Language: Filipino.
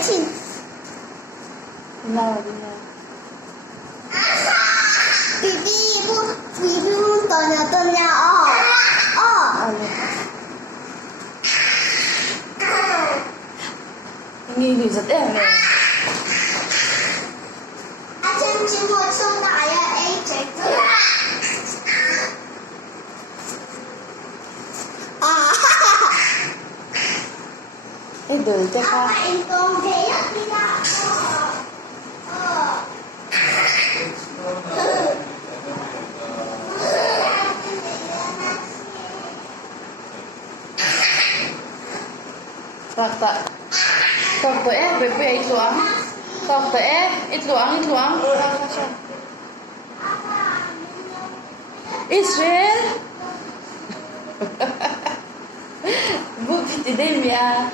亲。Ginawa, ginawa. Bibi mo to niya, oh. Oh. Ayun. Hindi sa tere. Achen chính một trong đại ấy chạy Idol, teka. apa itu dia tidak Rakta. Tawag to eh, bebe, itluang. Tawag to eh, itluang. Rakta siya. Israel? Bukit, hindi, Mia.